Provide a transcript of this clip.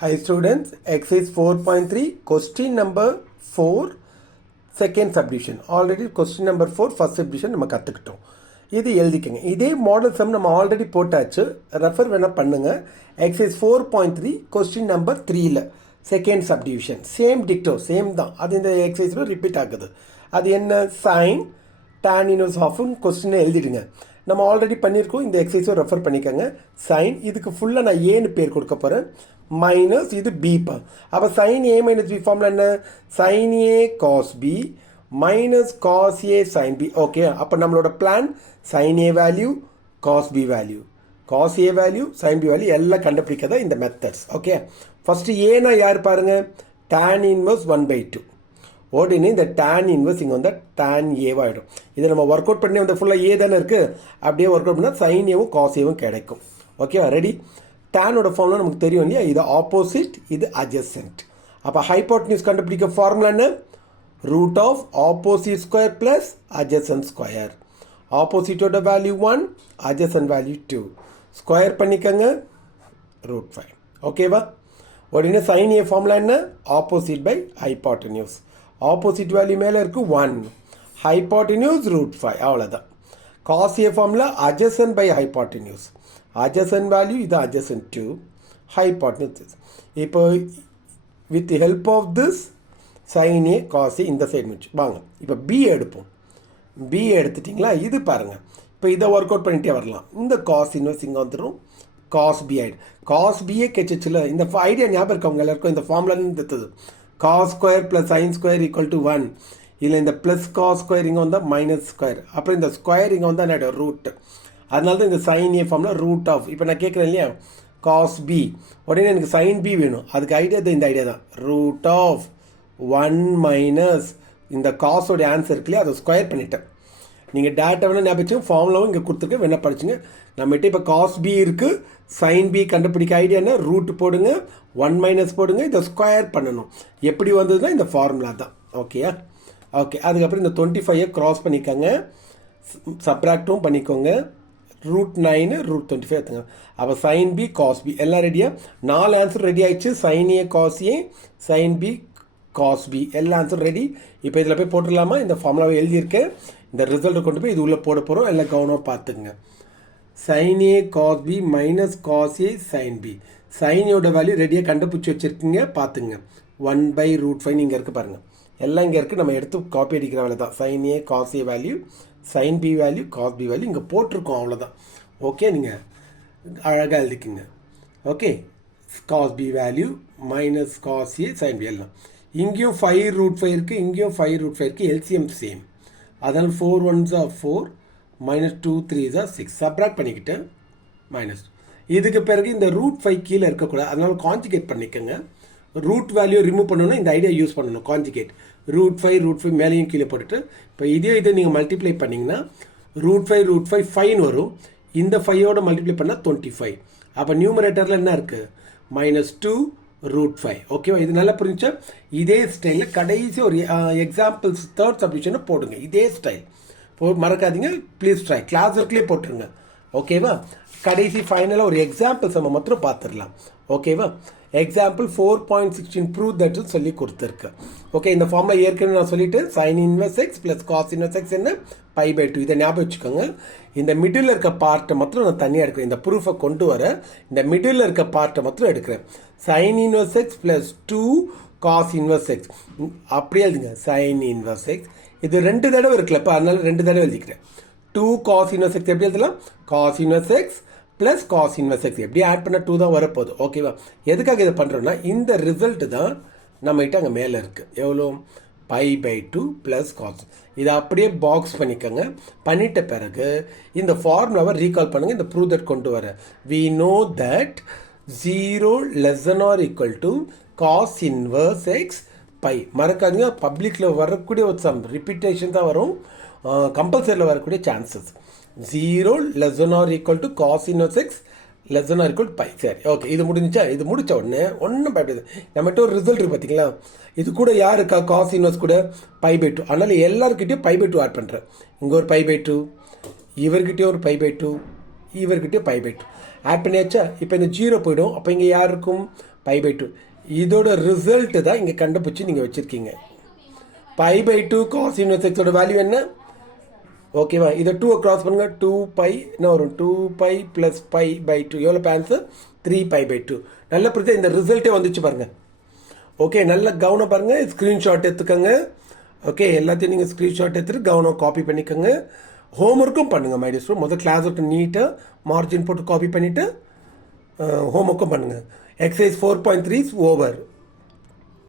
Hi students, exercise 4.3 question number 4 second subdivision. Already question number 4 first subdivision நம்ம கற்றுக்கிட்டோம். இது எழுதிக்கங்க. இதே மாடல் சம் நம்ம ஆல்ரெடி போட்டாச்சு. ரெஃபர் வேணா பண்ணுங்க. எக்ஸசைஸ் 4.3 கொஸ்டின் நம்பர் 3ல செகண்ட் சப்டிவிஷன் சேம் டிக்டோ சேம் தான். அது இந்த எக்ஸசைஸில் ரிப்பீட் ஆகுது. அது என்ன சைன் tan இன்வர்ஸ் ஆஃப்னு கொஸ்டினை எழுதிடுங்க. நம்ம ஆல்ரெடி பண்ணியிருக்கோம். இந்த எக்ஸசைஸை ரெஃபர் பண்ணிக்கோங்க. சைன் இதுக்கு ஃபுல்லாக நான் ஏன்னு பேர் கொடுக்க போகிறேன். மைனஸ் இது பி பா. அப்போ சைன் ஏ மைனஸ் பி ஃபார்ம்ல என்ன sine A cos B minus cos A sine B. Okay, அப்போ நம்மளோட plan sine A value cos B value cos A value sine B value எல்லாம் கண்டுபிடிக்கதான் இந்த மெத்தட்ஸ். ஓகே, ஃபஸ்ட்டு ஏன்னா யார் பாருங்க tan இன்வர்ஸ் 1/2. உடனே இந்த tan இன்வர்ஸ் இங்கே வந்தால் tan ஏவாகிடும். இதை நம்ம ஒர்க் அவுட் பண்ணி வந்து ஃபுல்லாக ஏ தானே இருக்குது. அப்படியே ஒர்க் அவுட் பண்ணால் சைன் ஏவும் காஸ் ஏவும் கிடைக்கும். ஓகேவா, ரெடி? டேனோட ஃபார்ம்லாம் நமக்கு தெரியும் இல்லையா? இது ஆப்போசிட், இது அட்ஜசன்ட். அப்போ ஹைப்போட்டனியூஸ் கண்டுபிடிக்க ஃபார்முலா என்ன? Root of opposite square plus adjacent square. ஆப்போசிட்டோட வேல்யூ 1, அட்ஜசன்ட் வேல்யூ 2. ஸ்கொயர் பண்ணிக்கங்க ரூட் 5. ஓகேவா? உடனே சைன் ஏ ஃபார்முலா என்ன? Opposite by hypotenuse. Opposite value மேலே இருக்கு 1, ஹைப்போட்டனியூஸ் ரூட் 5. அவ்வளோதான். Cos A formula adjacent by hypotenuse. adjacent value இது adjacent to hypotenuse. இப்போ with the help of this sin a cos a இந்த side முடிச்சு வாங்க. இப்போ b எடுப்போம். b எடுத்துட்டிங்களா? இது பாருங்கள். இப்போ இதை ஒர்க் அவுட் பண்ணிகிட்டே வரலாம். இந்த காஸ் இன்வர்ஸ் இங்கே வந்துடும். காஸ் பி ஆயிடு. காஸ் பியே கெச்சிச்சுல இந்த ஐடியா ஞாபகம் இருக்கவங்க எல்லாருக்கும் இந்த ஃபார்முலான்னு தெரிஞ்சது. Cos square plus sine square equal to 1. இல்லை இந்த ப்ளஸ் காஸ் ஸ்கொயர் இங்கே வந்தால் மைனஸ் ஸ்கொயர். அப்புறம் இந்த ஸ்கொயர் இங்கே வந்தால் என்ன ரூட். அதனால தான் இந்த சைன் ஏ ஃபார்ம்ல ரூட் ஆஃப். இப்போ நான் கேட்குறேன் இல்லையா காஸ் பி, உடனே எனக்கு சைன் பி வேணும். அதுக்கு ஐடியா தான் இந்த ஐடியா தான். ரூட் ஆஃப் 1 மைனஸ் இந்த காஸோடைய ஆன்சர் இருக்கு இல்லையா, அதை ஸ்கொயர் பண்ணிட்டேன். நீங்கள் டேட்டா வேணால் ஞாபகம் ஃபார்முலாவும் இங்கே கொடுத்துருக்கேன், வேணா படிச்சுங்க. நம்மகிட்ட இப்போ காஸ் பி இருக்குது. சைன் பி கண்டுபிடிக்க ஐடியா என்ன? ரூட் போடுங்க, 1 மைனஸ் போடுங்க, இதை ஸ்கொயர் பண்ணணும். எப்படி வந்ததுன்னா இந்த ஃபார்முலா தான். ஓகேயா? ஓகே, அதுக்கப்புறம் இந்த 25 கிராஸ் பண்ணிக்கோங்க, சப்ராக்டும் பண்ணிக்கோங்க. ரூட் 9 ரூட் 25 எடுத்துங்க. அப்போ சைன் பி காஸ் பி எல்லாம் ரெடியா? 4 ஆன்சர் ரெடி ஆயிடுச்சு. Sine A cos A sine B cos B எல்லா ஆன்சர் ரெடி. இப்போ இதில் போய் போட்டுடலாமா? இந்த ஃபார்முலாவை எழுதியிருக்கேன். இந்த ரிசல்ட்டை கொண்டு போய் இது உள்ளே போட போகிறோம். எல்லாம் கவனமாக பார்த்துங்க. Sine A cos B minus cos A sine B. சைனோட வேல்யூ ரெடியாக கண்டுபிடிச்சி வச்சுருக்கீங்க, பார்த்துங்க. 1/√5 இங்கே இருக்குது பாருங்கள். எல்லாம் இங்கே இருக்குது. நம்ம எடுத்து காப்பி அடிக்கிற வேலை தான். Sine A cos A value sine B value cos B value இங்கே போட்டிருக்கோம், அவ்வளோதான். ஓகே, நீங்கள் அழகாக எழுதிக்குங்க. Okay, cos B value minus cos A sine B எல்லாம். இங்கேயும் 5√5 இருக்குது, இங்கேயும் 5√5 இருக்குது. LCM same. அதனால் 4 1s are 4 minus 2 3s are 6. Subtract பண்ணிக்கிட்டு மைனஸ். இதுக்கு பிறகு இந்த √5 கீழே இருக்கக்கூடாது, அதனால் கான்ஜுகேட் பண்ணிக்கோங்க. ரூட் வேல்யூ ரிமூவ் பண்ணணும்னா இந்த ஐடியா யூஸ் பண்ணணும், கான்ஜுகேட். √5 மேலேயும் கீழே போட்டுட்டு இப்போ இதை நீங்கள் மல்டிப்ளை பண்ணிங்கன்னா √5 5 வரும். இந்த 5ஓட மல்டிப்ளை பண்ணால் 25. அப்போ நியூமரேட்டரில் என்ன இருக்குது? -2√5. ஓகேவா? இது நல்லா புரிஞ்சா? இதே ஸ்டைலில் கடைசி ஒரு எக்ஸாம்பிள்ஸ் தேர்ட் சப்டிவிஷனை போடுங்க. இதே ஸ்டைல் மறக்காதீங்க ப்ளீஸ் ட்ரை. கிளாஸ் ஒர்க்லேயே போட்டுருங்க. ஓகேவா? கடைசி ஃபைனலாக ஒரு எக்ஸாம்பிள்ஸ் நம்ம மாத்திரம் பார்த்துடலாம். ஓகேவா? எக்ஸாம்பிள் 4.16 ப்ரூவ் தட் சொல்லி கொடுத்துருக்கு. ஓகே, இந்த ஃபார்முலா ஏற்கனவே நான் சொல்லிட்டு sine inverse x plus cos inverse x என்ன π/2. இதை ஞாபகம் வச்சுக்கோங்க. இந்த மிடில் இருக்க பார்ட்டை மாத்திரம் நான் தனியாக எடுக்கிறேன். இந்த ப்ரூஃபை கொண்டு வர இந்த மிடில் இருக்க பார்ட்டை மாத்திரம் எடுக்கிறேன். Sine inverse x plus 2 cos inverse x அப்படியே எழுதுங்க. சைன் இன்வர்ஸ் எக்ஸ் இது 2 தடவை இருக்குல்ல, இப்போ அதனால 2 தடவை எழுதிக்கிறேன். 2 காஸ் இன்வர்ஸ் எக்ஸ் எப்படி எழுதலாம்? Cos inverse x plus cos inverse x எப்படி ஆட் பண்ண 2 தான் வரப்போகுது. ஓகேவா? எதுக்காக இதை பண்ணுறோன்னா இந்த ரிசல்ட்டு தான் நம்மகிட்ட அங்கே மேலே இருக்குது. எவ்வளோ? π/2 ப்ளஸ் காஸ். இதை அப்படியே பாக்ஸ் பண்ணிக்கோங்க. பண்ணிட்ட பிறகு இந்த ஃபார்முலாவை ரீகால் பண்ணுங்கள். இந்த ப்ரூவ் தட் கொண்டு வர we know that 0 < cos inverse x pi. மறக்காதீங்க, பப்ளிக்கில் வரக்கூடிய ஒரு சம் ரிப்பீட்டேஷன் தான் வரும், கம்பல்சரியில் வரக்கூடிய chances. 0 < cos inverse x < pi. சரி, ஓகே, இது முடிஞ்சா? இது முடிச்ச உடனே ஒன்றும் பயப்படுது. நம்மகிட்ட ஒரு ரிசல்ட் இருக்குது பார்த்தீங்களா? இது கூட யார் இருக்கா? காஸ் இன்வர்ஸ் கூட π/2. அதனால் எல்லாருக்கிட்டையும் π/2 ஆட் பண்ணுறேன். இங்கே ஒரு π/2, இவர்கிட்டயும் ஒரு π/2, இவர்கிட்டயும் π/2 ஆட் பண்ணியாச்சா? இப்போ இந்த 0 போயிடும். அப்போ இங்கே யார் இருக்கும்? Pi by two. இதோட ரிசல்ட்டு தான் இங்கே கண்டுபிடிச்சி நீங்கள் வச்சுருக்கீங்க. Pi by two cos inverse எக்ஸோட வேல்யூ என்ன? ஓகேவா? இதை 2 கிராஸ் பண்ணுங்கள். 2 பை என்ன வரும்? 2 pi plus pi by two. எவ்வளோ ஆன்சர்? 3 pi by two. நல்ல புரியுது. இந்த ரிசல்ட்டே வந்துச்சு பாருங்கள். ஓகே, நல்ல கவனம் பாருங்கள். ஸ்க்ரீன்ஷாட் எடுத்துக்கோங்க. ஓகே, எல்லாத்தையும் நீங்கள் ஸ்க்ரீன்ஷாட் எடுத்துகிட்டு கவனம் காப்பி பண்ணிக்கோங்க. ஹோம்ஒர்க்கும் பண்ணுங்கள் மை டியர். முதல் கிளாஸ் விட்டு நீட்டாக மார்ஜின் போட்டு காப்பி பண்ணிவிட்டு ஹோம்ஒர்க்கும் பண்ணுங்கள். Exercise 4.3 is over.